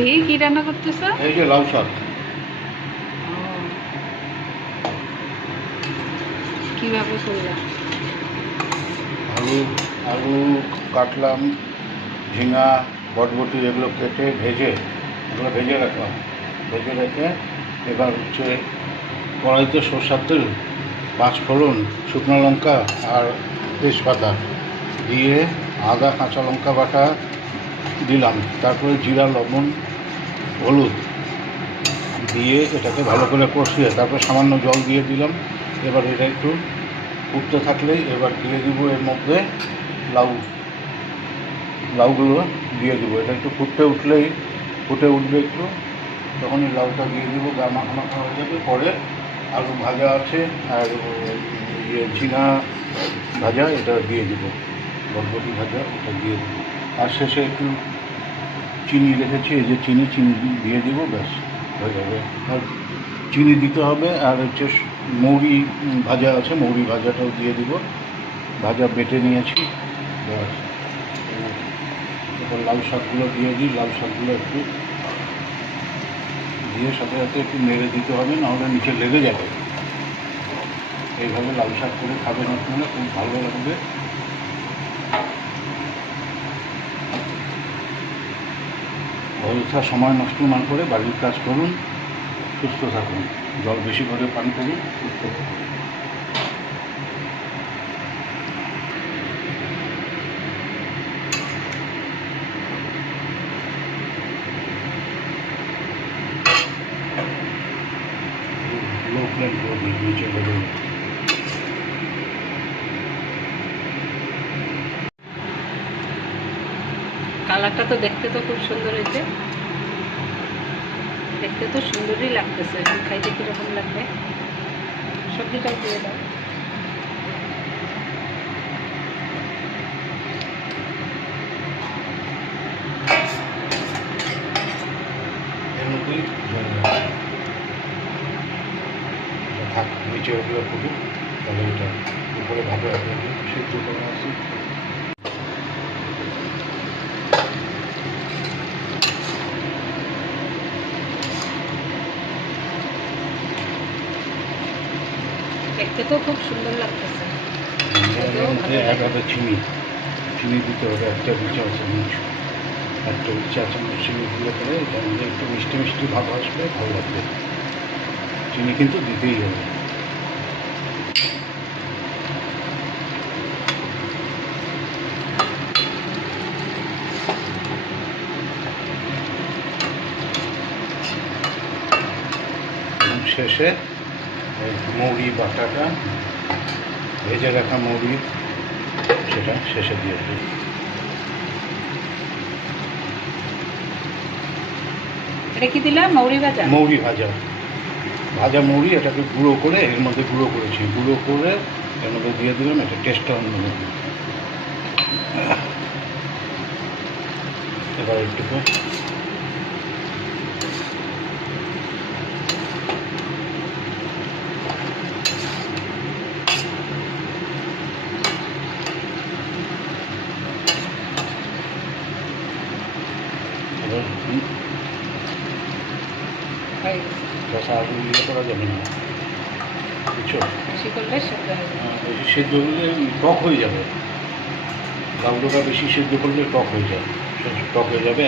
এই কি রান্না করতেছো? এই যে লাউ শাক। কীভাবে করলাম আলু আলু কাটলাম ঝিঙা বটবটি এগুলো কেটে ভেজে এগুলো ভেজে রাখলাম। ভেজে রেখে এবার হচ্ছে কড়াইতে সরষার তেল পাঁচ ফোড়ন শুকনো লঙ্কা আর তেজপাতা দিয়ে আদা কাঁচা লঙ্কা বাটা দিলাম। তারপরে জিরা, লবণ, হলুদ দিয়ে এটাকে ভালো করে কষিয়ে তারপর সামান্য জল দিয়ে দিলাম। এবার এটা একটু উঠতে থাকলেই এবার দিয়ে দিব এর মধ্যে লাউ। লাউগুলো দিয়ে দিব। এটা একটু ফুটতে উঠলেই ফুটে উঠবে একটু। তখন এই লাউটা দিয়ে দিব। গা মাখা মাখা হয়ে যাবে। পরে আলু ভাজা আছে আর ইয়ে ঝিঙা ভাজা, এটা দিয়ে দিব। বরবটি ভাজা এটা দিয়ে দিব। আর শেষে একটু চিনি রেখেছি, এই যে চিনি চিনি দিয়ে দিব, ব্যাস, হয়ে যাবে। আর চিনি দিতে হবে, আর হচ্ছে মৌরি ভাজা আছে, মৌরি ভাজাটাও দিয়ে দিব। ভাজা বেটে নিয়েছি, ব্যাস। এবার লাল শাকগুলো দিয়ে দিই, লাল শাকগুলো একটু দিয়ে সাথে সাথে একটু মেরে দিতে হবে, নাহলে নিচে লেগে যাবে। এইভাবে লাল শাক করে খাবেন আপনারা, খুব ভালো লাগবে। অযথা সময় নষ্ট না করে বাড়ির কাজ করুন, সুস্থ থাকুন, জল বেশি করে পান করুন সুস্থ থাকুন। নিচে লেগে যাবে। কালারটা তো দেখতে তো খুব সুন্দর হয়েছে। দেখতে তো সুন্দরই লাগতেছে। খাইতে কীরকম লাগবে? সবজিটাও দিয়ে দাও। এটা উপরে করা আছে দেখতে তো খুব সুন্দর লাগতেছে। মধ্যে এক হাতে চিনি চিনি দিতে হবে একটা দু চা চামচ একটা দু চা চামচ চিনি দিলে পরে এটার মধ্যে একটু মিষ্টি মিষ্টি ভাব আসবে ভালো লাগবে। চিনি কিন্তু দিতেই হবে। শেষে মৌরি বাটাটা ভেজে রাখা মৌরি সেটা শেষে দিয়ে দিই। এটা কি দিলাম? মৌরি ভাজা? মৌরি ভাজা। ভাজা মৌরি এটাকে গুঁড়ো করে এর মধ্যে গুঁড়ো করেছি। গুঁড়ো করে এর মধ্যে দিয়ে দিলাম এটা টেস্টটা অন্যরকম। এবার একটু আলু ইয়ে করা যাবে না। বুঝছ? বেশি করলে সেদ্ধ হয়ে যাবে। আহ, বেশি সেদ্ধ হলে টক হয়ে যাবে। লাউডোটা বেশি সেদ্ধ করলে টক হয়ে যাবে। টক হয়ে যাবে।